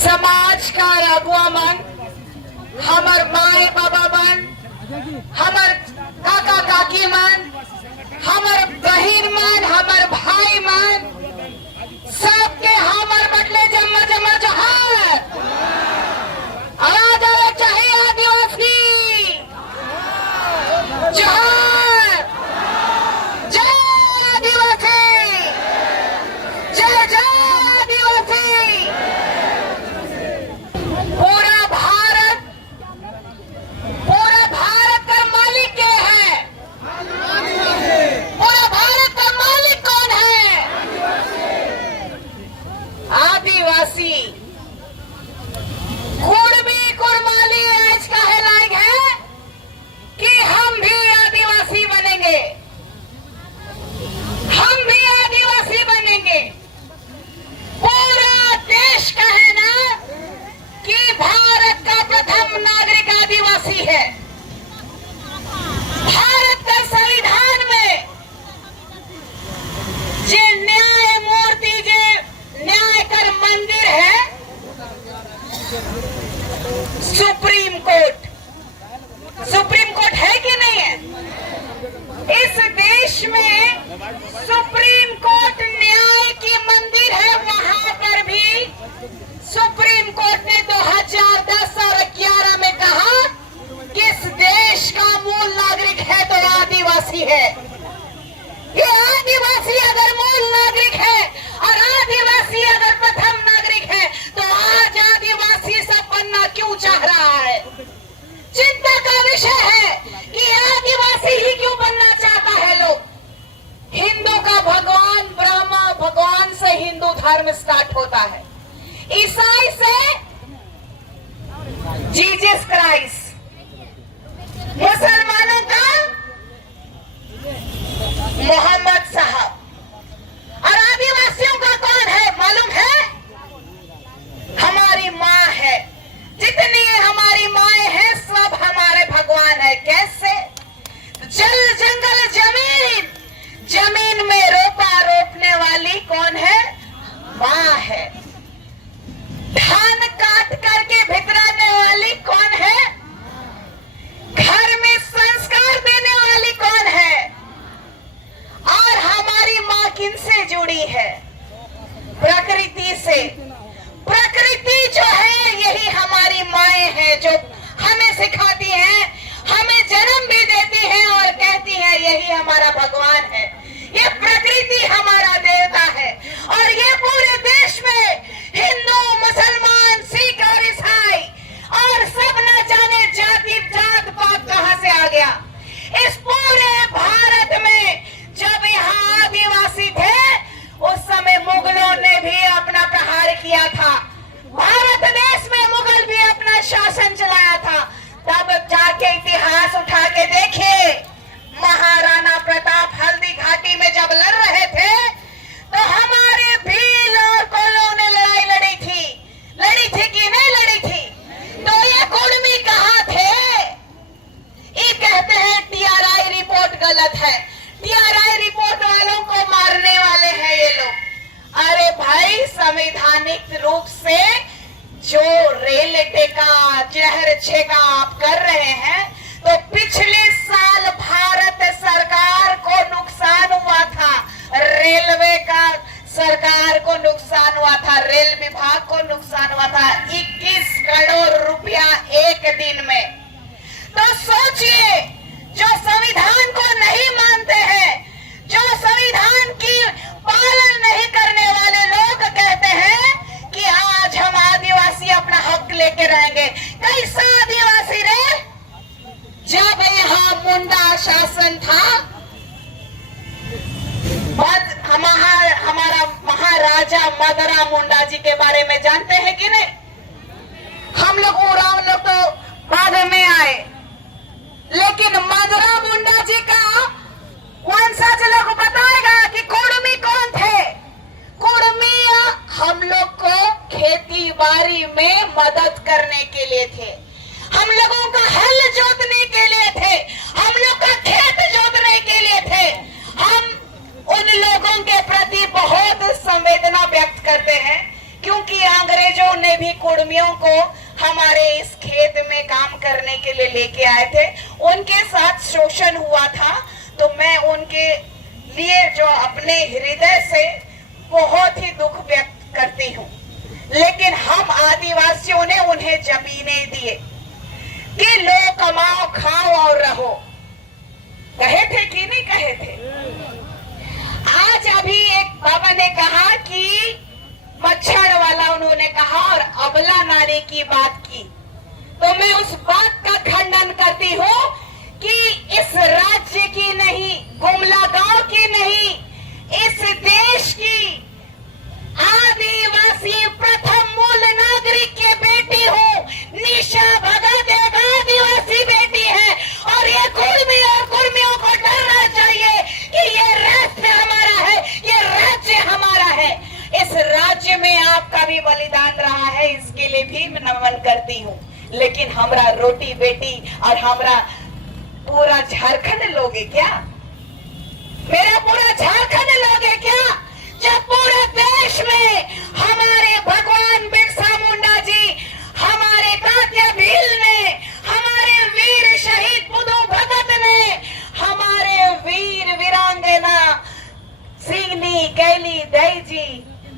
समाज का अगुआ मन, हमर माए बाबा मन, हमर काका काकी मन, हमर बहन मन, हमर भाई मन, सबके हमर बदले जमा जमा जोहार। आवाज आवे चाहिए आदिवासी जोहार। जय आदिवासी, जय जय आदिवासी। पूरा भारत का मालिक क्या है? पूरा भारत का मालिक कौन है? आदिवासी। कुर्मी कुर्माली आज काहे लायक है कि हम भी आदिवासी बनेंगे, हम भी आदिवासी बनेंगे। पूरा देश का है ना कि भारत का प्रथम नागरिक आदिवासी है। भारत का संविधान में जे न्याय मूर्ति, जे न्याय कर मंदिर है, सुप्रीम कोर्ट। सुप्रीम कोर्ट है कि नहीं है? इस देश में सुप्रीम कोर्ट न्याय की मंदिर है। वहां पर भी सुप्रीम कोर्ट ने 2010 और 11 में कहा कि इस देश का मूल नागरिक है तो आदिवासी है। ये आदिवासी अगर मूल नागरिक है और आदिवासी अगर प्रथम नागरिक है तो आज आदिवासी सब बनना क्यों चाह रहा है? चिंता का विषय है कि आदिवासी ही क्यों बनना चाहता है लोग। हिंदू का भगवान ब्रह्मा भगवान से हिंदू धर्म स्टार्ट होता है, ईसाई से जीसस क्राइस्ट, मुसलमानों का मोहम्मद साहब, और आदिवासियों का कौन है मालूम है? हमारी माँ है। जितनी हमारी माए हैं सब हमारे भगवान है। कैसे? जल जंगल जमीन, जमीन में रोपने वाली कौन है? माँ है। धान काट करके भितराने वाली कौन है? घर में संस्कार देने वाली कौन है? और हमारी माँ किनसे जुड़ी है? प्रकृति से। प्रकृति जो है यही हमारी माएं हैं, जो हमें सिखाती हैं, हमें जन्म भी देती हैं और कहती हैं यही हमारा भगवान है। ये प्रकृति हमारा देवता है। और ये पूरे देश में हिंदू मुसलमान सिख और ईसाई और सब न जाने जाति जात पात कहां से आ गया। इस पूरे भारत में जब यहाँ आदिवासी थे उस समय मुगलों ने भी अपना प्रहार किया था। भारत देश में मुगल भी अपना शासन चलाया था। तब जाके इतिहास उठा के देखिए, महाराणा प्रताप हल्दी घाटी में जब लड़ रहे थे तो हमारे भील और कोलों ने लड़ी थी कि नहीं लड़ी थी? तो ये कुर्मी कहाँ थे? ये कहते हैं टीआरआई रिपोर्ट गलत है, टीआरआई रिपोर्ट वालों को मारने वाले हैं ये लोग। अरे भाई, संवैधानिक रूप से जो रेल टेका जहर छेका आप कर रहे हैं, तो पिछले साल भारत सरकार को नुकसान हुआ था, रेलवे का सरकार को नुकसान हुआ था, रेल विभाग को नुकसान हुआ था 21 करोड़ रुपया एक दिन में। तो सोचिए, जो संविधान को नहीं मानते हैं, जो संविधान की पालन नहीं करने वाले लोग कहते हैं कि आज हम आदिवासी अपना हक लेके रहेंगे। कैसा आदिवासी रे? जब यहाँ मुंडा शासन था, हमारा महाराजा मदरा मुंडा जी के बारे में जानते हैं कि नहीं? हम लोग तो बाद में आए, लेकिन मदरा मुंडा जी का वंशज लोग बताएगा कि कुर्मी कौन थे। कुर्मी हम लोग को खेती बाड़ी में मदद करने के लिए थे, हम लोगों का हल जोतने के लिए थे, हम लोग का खेत जोतने के लिए थे। हम उन लोगों के प्रति बहुत संवेदना व्यक्त करते हैं क्योंकि अंग्रेजों ने भी कुर्मियों को हमारे इस खेत में काम करने के लिए लेके आए थे, उनके साथ शोषण हुआ था। तो मैं उनके लिए जो अपने हृदय से बहुत ही दुख व्यक्त करती हूँ। लेकिन हम आदिवासियों ने उन्हें जमीनें दिए कि लो, कमाओ, खाओ और रहो। कहे थे कि नहीं कहे थे? आज अभी एक बाबा ने कहा कि मच्छर वाला उन्होंने कहा और अबला नारी की बात की, तो मैं उस बात का खंडन करती हूँ कि इस राज्य की नहीं, गुमला गांव की नहीं, इस देश की आदिवासी प्रथम मूल नागरिक की बेटी हूँ। निशा भगत एक आदिवासी बेटी है और ये कुर्मी और कुर्मियों को डरना चाहिए कि ये राष्ट्र हमारा है, ये राज्य हमारा है। इस राज्य में आपका भी बलिदान रहा है, इसके लिए भी नमन करती हूँ। लेकिन हमरा रोटी बेटी और हमरा पूरा झारखंड लोगे क्या? मेरा पूरा झारखंड लोगे क्या? जब पूरे देश में हमारे भगवान बिरसा मुंडा जी, हमारे तात्या भील ने, हमारे वीर शहीद बुद्धू भगत ने, हमारे वीर वीरांगना सिंगनी कैली दई जी,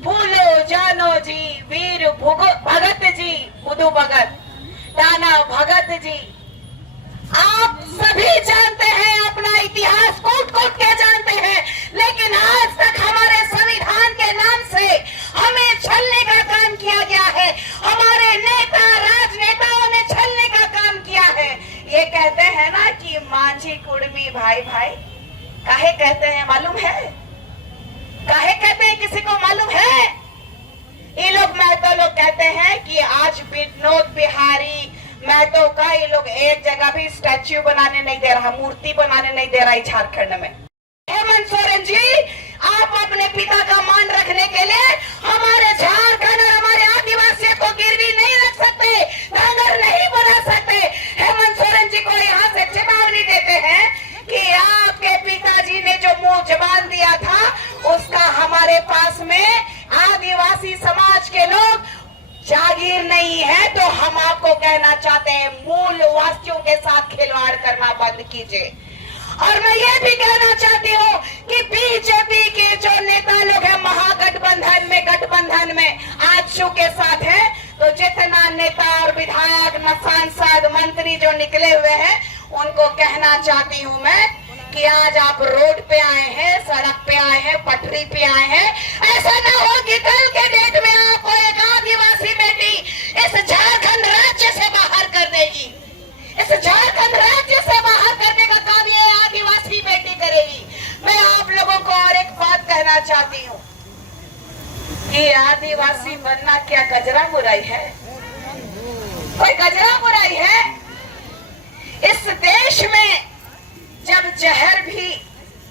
फूलो जानो जी, वीर भगत जी, बुद्धू भगत, दाना भगत जी, आप सभी जानते हैं, अपना इतिहास कूट कूट के जानते हैं। लेकिन आज तक हमारे संविधान के नाम से हमें छलने का काम किया गया है, हमारे नेता राजनेताओं ने छलने का काम किया है। ये कहते हैं ना कि मांझी कुर्मी भाई भाई, काहे कहते हैं मालूम है? काहे कहते हैं, किसी को मालूम है? ये लोग महतो लोग कहते हैं कि आज विनोद बिहारी महतो का ये लोग एक जगह भी स्टैच्यू बनाने नहीं दे रहा, मूर्ति बनाने नहीं दे रहा है झारखंड में। हेमंत सोरेन जी, आप अपने पिता का मान रखने के लिए हमारे झारखंड और हमारे आदिवासियों को गिरवी नहीं रख सकते, डांगर नहीं बना सकते। हेमंत सोरेन जी को यहाँ से चेतावनी देते हैं कि आपके पिताजी ने जो मुंह जबान दिया था, उसका हमारे पास में आदिवासी समाज के लोग जागीर नहीं है। तो हम आपको कहना चाहते हैं, मूल वासियों के साथ खिलवाड़ करना बंद कीजिए। और मैं ये भी कहना चाहती हूँ कि बीजेपी के जो नेता लोग हैं महागठबंधन में, गठबंधन में आजसू के साथ है, तो जितना नेता और विधायक, सांसद, मंत्री जो निकले हुए हैं, उनको कहना चाहती हूँ मैं कि आज आप रोड पे आए हैं, सड़क पे आए हैं, पटरी पे आए हैं। ऐसा ना हो कि कल के डेट में आपको एक आदिवासी बेटी इस झारखंड राज्य से बाहर कर देगी। इस झारखंड राज्य से बाहर करने का काम ये आदिवासी बेटी करेगी। मैं आप लोगों को और एक बात कहना चाहती हूँ कि आदिवासी बनना क्या गजरा बुराई है? कोई गजरा बुराई है? इस देश में जब जहर भी,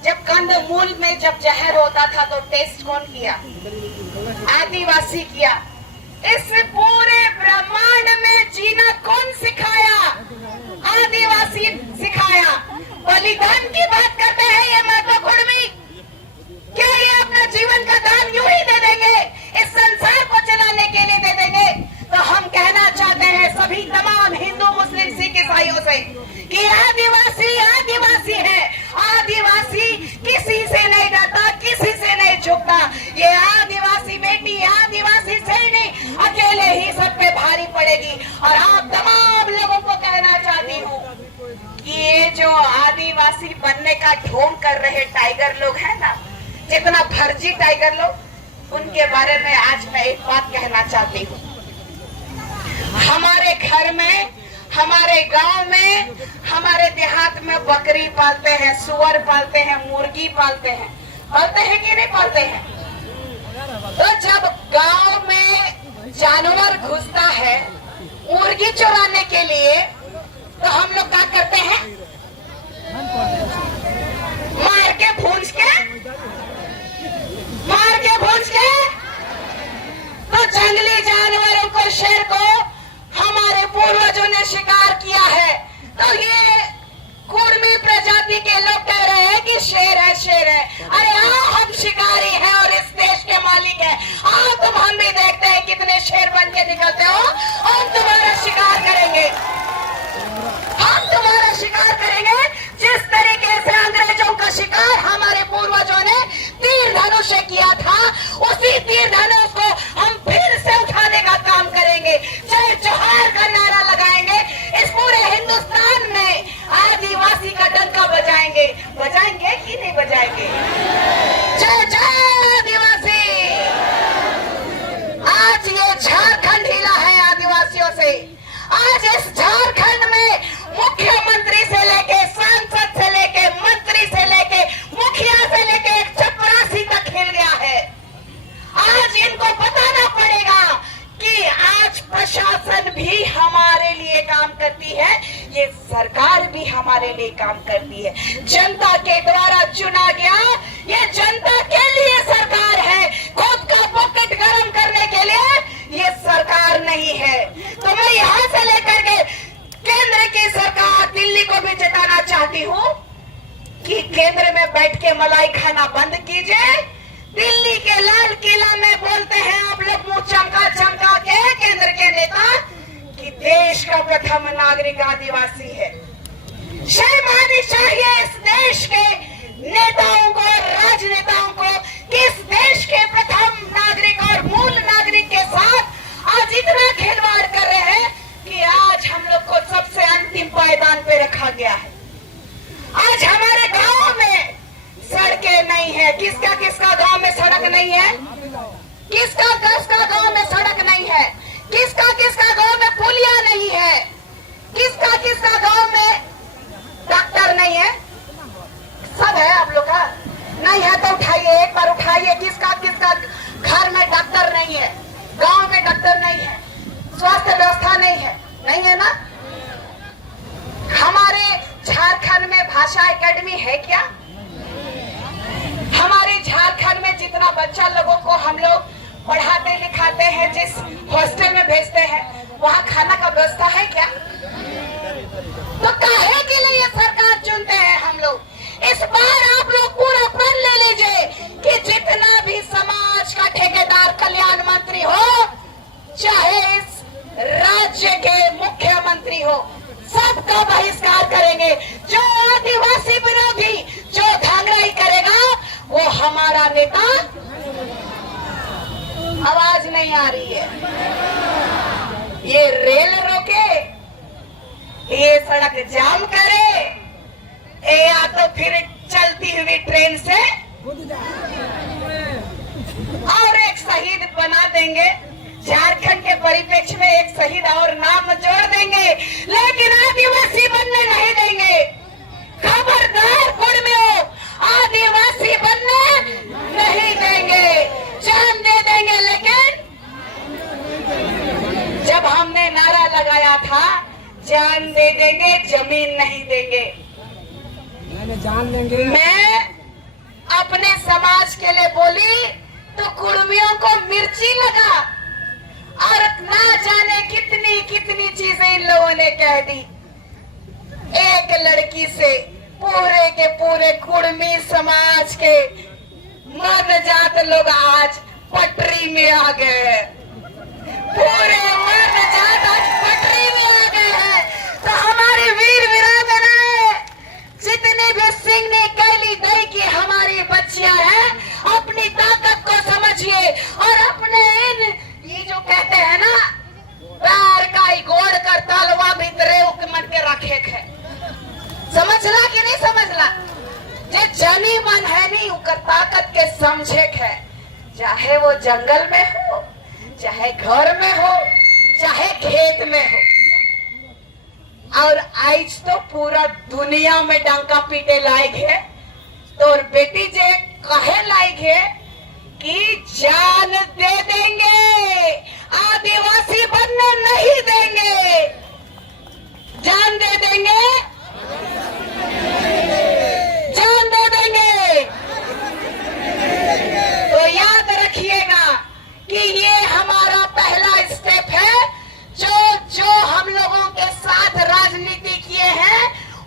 जब कंदमूल में जब जहर होता था तो टेस्ट कौन किया? आदिवासी किया। इस पूरे ब्रह्मांड में जीना कौन सिखाया? आदिवासी सिखाया। बलिदान की बात करते हैं ये महतो कुर्मी, क्या ये अपना जीवन का दान यूं ही दे देंगे, इस संसार को चलाने के लिए दे देंगे? तो हम कहना चाहते हैं सभी तमाम हिंदू, मुस्लिम, सिख, ईसाइयों से कि आदिवासी आदिवासी है। आदिवासी किसी से नहीं डरता, किसी से नहीं झुकता। ये आदिवासी बेटी आदिवासी सैनी अकेले ही सब पे भारी पड़ेगी। और आप तमाम लोगों को कहना चाहती हूँ कि ये जो आदिवासी बनने का ढोंग कर रहे टाइगर लोग हैं ना, जितना फर्जी टाइगर लोग, उनके बारे में आज मैं एक बात कहना चाहती हूँ। हमारे घर में, हमारे गांव में, हमारे देहात में बकरी पालते हैं, सुअर पालते हैं, मुर्गी पालते हैं। पालते हैं कि नहीं पालते हैं? तो जब गांव में जानवर घुसता है मुर्गी चुराने के लिए, तो हम लोग क्या करते हैं? मार के भूंज के, मार के भूंज के। तो जंगली जानवरों को, शेर को हमारे पूर्वजों ने शिकार किया है। तो ये कुर्मी प्रजाति के लोग कह रहे हैं कि शेर है, शेर है। अरे हाँ, हम शिकारी हैं और इस देश के मालिक हैं। हाँ, तुम हम भी देखते हैं कितने शेर बन के निकलते हो। तीर धनुष को हम फिर से उठाने का काम करेंगे। जय जोहार का नारा लगाएंगे। इस पूरे हिंदुस्तान में आदिवासी का डंका बजाएंगे। बजाएंगे कि नहीं बजाएंगे? जय जय आदिवासी। आज ये झारखंड हिला है आदिवासियों से। आज इस झारखंड में मुख्यमंत्री से लेके, सांसद से लेके, मंत्री से लेके, मुखिया से लेके एक चपरासी तक हिल गया है। आज इनको बताना पड़ेगा कि आज प्रशासन भी हमारे लिए काम करती है, ये सरकार भी हमारे लिए काम करती है। जनता के द्वारा चुना गया ये जनता के लिए सरकार है, खुद का पॉकेट गर्म करने के लिए ये सरकार नहीं है। तो मैं यहाँ से लेकर के केंद्र की सरकार दिल्ली को भी जिताना चाहती हूँ कि केंद्र में बैठ के मलाई खाना बंद कीजिए। दिल्ली के लाल किला में बोलते हैं आप लोग मुंह चमका चमका के केंद्र के नेता कि देश का प्रथम नागरिक आदिवासी है। शर्म आनी चाहिए इस देश के नेताओं को, राजनेताओं को कि इस देश के प्रथम नागरिक और मूल नागरिक के साथ आज इतना खिलवाड़ कर रहे हैं कि आज हम लोग को सबसे अंतिम पायदान पे रखा गया है। आज हमारे गांव में सड़कें नहीं है। किसका किसका गांव में सड़क नहीं है? किसका किसका गांव में सड़क नहीं है? किसका किसका गांव में पुलिया नहीं है? किसका किसका गांव में डॉक्टर नहीं है? सब है आप लोग का? नहीं है तो उठाइए, एक बार उठाइए। किसका किसका घर में डॉक्टर नहीं है? गांव में डॉक्टर नहीं है, स्वास्थ्य व्यवस्था नहीं है? नहीं है ना? हमारे झारखंड में भाषा एकेडमी है क्या? हमारे झारखंड में जितना बच्चा लोगों को हम लोग पढ़ाते लिखाते हैं, जिस हॉस्टल में भेजते हैं, वहाँ खाना का व्यवस्था है क्या? तो काहे के लिए सरकार चुनते हैं हम लोग? इस बार आप लोग पूरा प्रण ले लीजिए कि जितना भी समाज का ठेकेदार कल्याण मंत्री हो, चाहे इस राज्य के मुख्यमंत्री हो, सबका बहिष्कार करेंगे। जो आदिवासी विरोधी, जो धांधली करेगा, वो हमारा नेता। आवाज नहीं आ रही है। ये रेल रोके, ये सड़क जाम करे, या तो फिर चलती हुई ट्रेन से और एक शहीद बना देंगे। झारखंड के परिप्रेक्ष्य में एक शहीद और नाम जोड़ देंगे, लेकिन आदिवासी बनने नहीं देंगे। खबरदार कुर्मियों, आदिवासी बनने नहीं देंगे। जान दे देंगे, लेकिन जब हमने नारा लगाया था जान दे देंगे, जमीन नहीं देंगे, जान लेंगे। मैं अपने समाज के लिए बोली तो कुर्मियों को मिर्ची लगा और ना जाने कितनी कितनी चीजें इन लोगों ने कह दी। एक लड़की से पूरे के पूरे कुर्मी समाज के मर्द जात लोग आज पटरी में आ गए। पूरे मर्द जात आज पटरी में आ गए हैं। तो हमारे वीर वीरांगनाएं, जितने भी सिंह ने कैली दई की हमारी बच्चियां हैं, अपनी ताकत को समझिए और अपने इन ये जो कहते हैं ना, पैर का ही गोड़ कर तलवा भीतरे मन के रखे है। समझला कि नहीं समझला? जे जनी मन है नहीं उकर ताकत के समझे है। चाहे वो जंगल में हो, चाहे घर में हो, चाहे खेत में हो। और आज तो पूरा दुनिया में डंका पीटे लायक है। तो और बेटी जे कहे लायक है कि जान दे देंगे, आदिवासी बनने नहीं देंगे। जान दे देंगे, जान दे देंगे। तो याद रखिएगा कि ये हमारा पहला स्टेप है। जो हम लोगों के साथ राजनीति किए हैं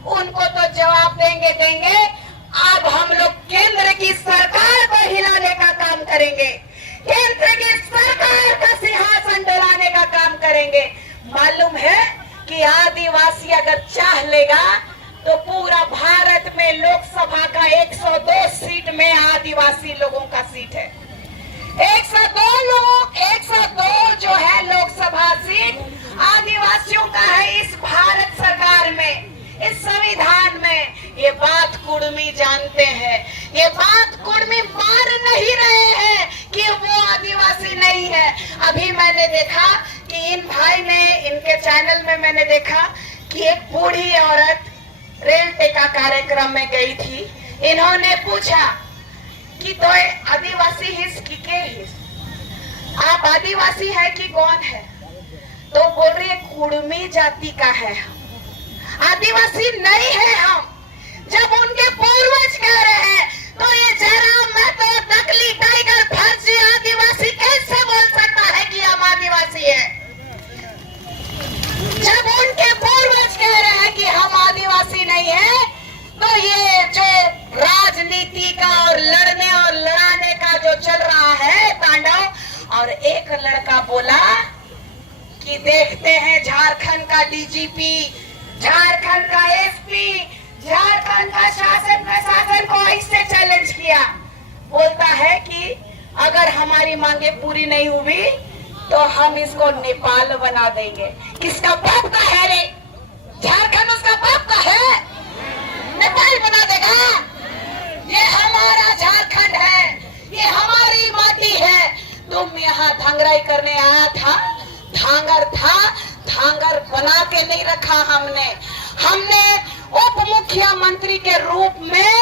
उनको तो जवाब देंगे। अब हम लोग केंद्र की सरकार को हिलाने का काम करेंगे, केंद्र की सरकार का सिंहासन डोलाने का काम करेंगे। मालूम है कि आदिवासी अगर चाह लेगा तो पूरा भारत में लोकसभा का 102 सीट में आदिवासी लोगों का सीट है। 102 आदिवासियों का है इस भारत सरकार में, इस संविधान में। ये बात कुर्मी जानते हैं, ये बात कुर्मी मान नहीं रहे हैं कि वो आदिवासी नहीं है। अभी मैंने देखा कि इन भाई ने, इनके चैनल में मैंने देखा कि एक बूढ़ी औरत रेल टेका कार्यक्रम में गई थी। इन्होंने पूछा कि तो आदिवासी हिस की के हिस, आप आदिवासी है कि कौन है? तो बोल रही है कुर्मी जाति का है, आदिवासी नहीं है हम। जब उनके पूर्वज कह रहे हैं तो ये जरा मैं तो नकली टाइगर फर्जी आदिवासी कैसे बोल सकता है कि हम आदिवासी है? जब उनके पूर्वज कह रहे हैं कि हम आदिवासी नहीं है, तो ये जो राजनीति का और लड़ने और लड़ाने का जो चल रहा है तांडव। और एक लड़का बोला कि देखते हैं झारखंड का डीजीपी, झारखंड का एसपी, झारखंड का शासन प्रशासन को इससे चैलेंज किया। बोलता है कि अगर हमारी मांगे पूरी नहीं हुई तो हम इसको नेपाल बना देंगे। किसका बाप का है रे? झारखंड उसका बाप का है? नेपाल बना देगा? ये हमारा झारखंड है, ये हमारी माटी है। तुम यहाँ धांगराई करने आया था, धांगर था, धांगर बना के नहीं रखा हमने। हमने उप मुख्यमंत्री के रूप में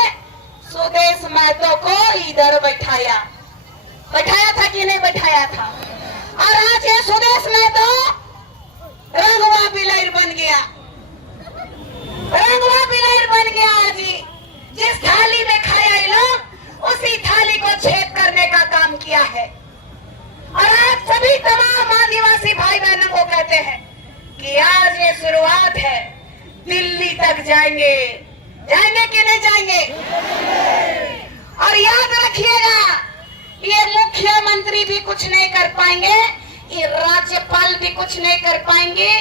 सुदेश महतो को इधर बैठाया था कि नहीं बैठाया था? और आज ये सुदेश महतो रंगवा बिलैर बन गया, रंगवा बिलैर बन गया। आज जिस थाली में खाया ये लोग, उसी थाली को छेद करने का काम किया है। और आज सभी तमाम आदिवासी भाई बहनों को कहते हैं कि आज ये शुरुआत है, दिल्ली तक जाएंगे, जाएंगे कि नहीं जाएंगे? और याद रखिएगा, ये मुख्यमंत्री भी कुछ नहीं कर पाएंगे, ये राज्यपाल भी कुछ नहीं कर पाएंगे,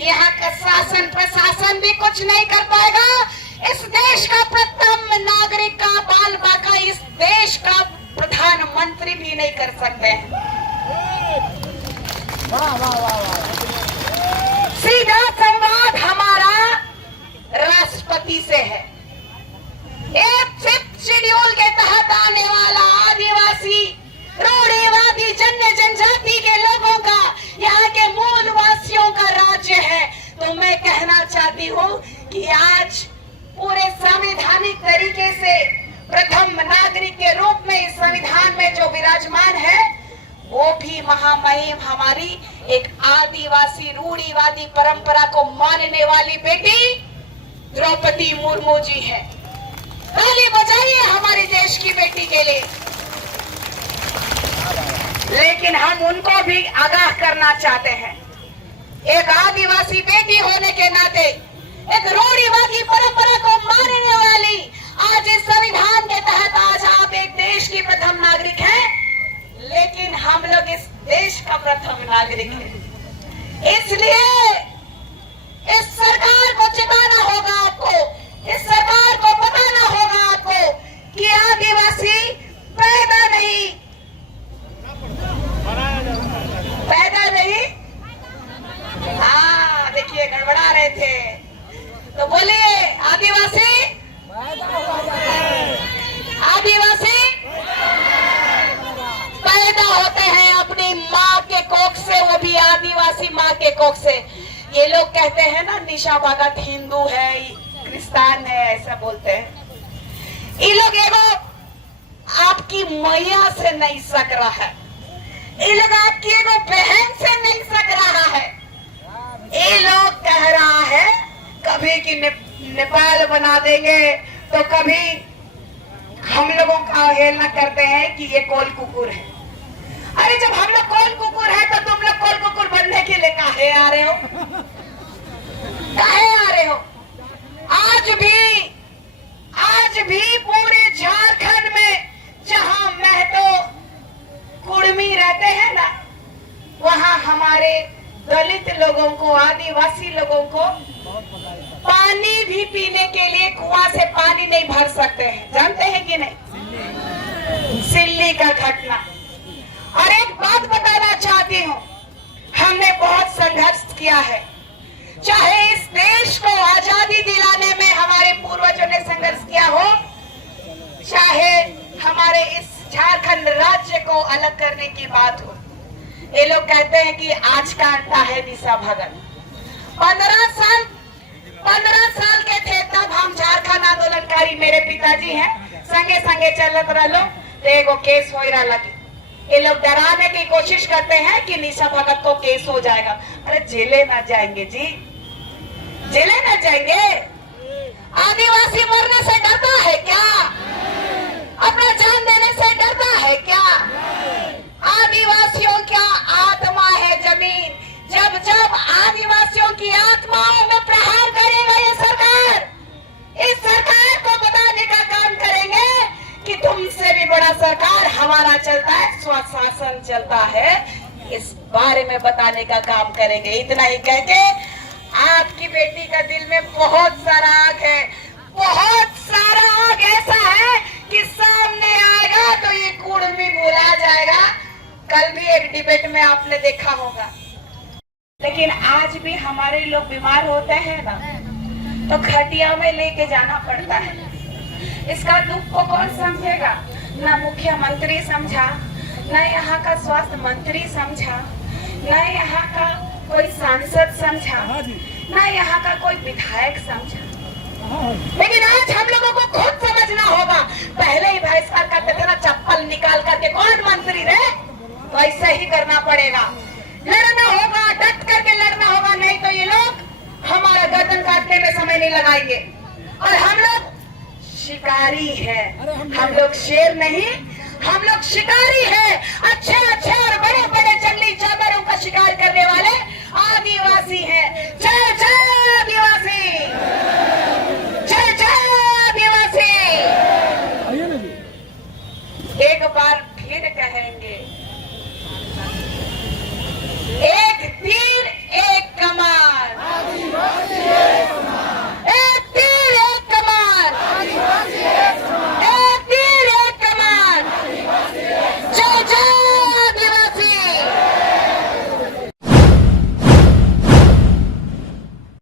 यहाँ का शासन प्रशासन भी कुछ नहीं कर पाएगा। इस देश का प्रथम नागरिक का बाल बाका इस देश का प्रधानमंत्री भी नहीं कर सकते। सीधा संवाद हमारा राष्ट्रपति से है। एक फिफ्थ शेड्यूल के तहत आने वाला आदिवासी, रूढ़िवादी, जन्य जनजाति के लोगों का, यहाँ के मूल वासियों का राज्य है। तो मैं कहना चाहती हूँ कि आज पूरे संवैधानिक तरीके से प्रथम नागरिक के रूप में इस संविधान में जो विराजमान है, वो भी महामहिम हमारी एक आदिवासी रूढ़िवादी परंपरा को मानने वाली बेटी द्रौपदी मुर्मू जी है। ताली बजाइए हमारे देश की बेटी के लिए। लेकिन हम उनको भी आगाह करना चाहते हैं, एक आदिवासी बेटी होने के नाते, एक रूढ़िवादी परंपरा को मानने वाली, आज इस संविधान के तहत आज आप एक देश की प्रथम नागरिक हैं, लेकिन हम लोग इस देश का प्रथम नागरिक है। इसलिए इस सरकार को चेताना होगा आपको, इस सरकार को बताना होगा आपको कि आदिवासी पैदा नहीं, हाँ देखिए गड़बड़ा रहे थे, तो बोलिए आदिवासी, आदिवासी पैदा होते हैं अपनी माँ के कोख से, वो भी आदिवासी माँ के कोख से। ये लोग कहते हैं ना निशा भगत हिंदू है, क्रिस्तान है, ऐसा बोलते हैं। ये लोग एगो आपकी मैया से नहीं सक रहा है, ये लोग आपकी एगो बहन से नहीं सक रहा है। ये लोग कह रहा है कभी कि नेपाल बना देंगे, तो कभी हम लोगों का अवहेलना करते हैं कि ये कोल कुकुर है। अरे जब हम लोग कोल कुकुर है तो तुम लोग कोल कुकुर बनने के लिए काहे आ रहे हो? काहे आ रहे हो? आज भी पूरे झारखंड में जहां महतो कुर्मी रहते हैं ना, वहां हमारे दलित लोगों को, आदिवासी लोगों को पानी भी पीने के लिए कुआं से पानी नहीं भर सकते हैं। जानते हैं कि नहीं? सिल्ली का घटना। और एक बात बताना चाहती हूँ, हमने बहुत संघर्ष किया है, झारखंड राज्य को अलग करने की बात हो, ये लोग कहते हैं कि आज का अड्डा है निशा भगत। 15 साल के थे तब हम झारखंड आंदोलनकारी, मेरे पिताजी हैं, संगे संगे चलत रहो तो एगो केस हो रहा लगी। ये लोग डराने की कोशिश करते हैं कि निशा भगत को केस हो जाएगा। अरे जेले ना जाएंगे जी, जेले ना जाएंगे। आदिवासी मरने से डरता है क्या? अपना जान देने से डरता है क्या? आदिवासियों का आत्मा है जमीन। जब जब आदिवासियों की आत्माओं में प्रहार करेगा ये सरकार, इस सरकार को बताने का काम करेंगे कि तुमसे भी बड़ा सरकार हमारा चलता है, स्वशासन चलता है। इस बारे में बताने का काम करेंगे। इतना ही कह के आपकी बेटी का दिल में बहुत सारा आग है, बहुत सारा आग ऐसा है कि सामने आएगा तो ये कूड़ भी भुला जाएगा। कल भी एक डिबेट में आपने देखा होगा। लेकिन आज भी हमारे लोग बीमार होते हैं ना, तो खटिया में लेके जाना पड़ता है। इसका दुख को कौन समझेगा? ना मुख्यमंत्री समझा, ना यहाँ का स्वास्थ्य मंत्री समझा, ना यहाँ का कोई सांसद समझा, ना यहाँ का कोई विधायक समझा। लेकिन आज हम लोगों को खुद समझना होगा। पहले ही बहिष्कार करते थे ना, चप्पल निकाल करके कौन मंत्री रहे, तो ऐसा ही करना पड़ेगा। लड़ना होगा, डट करके लड़ना होगा, नहीं तो ये लोग हमारा गर्दन काटने में समय नहीं लगाएंगे। और हम लोग शिकारी है, हम लोग शेर नहीं, हम लोग शिकारी है। अच्छे अच्छे और बड़े बड़े जंगली जानवरों का शिकार करने वाले आदिवासी हैं।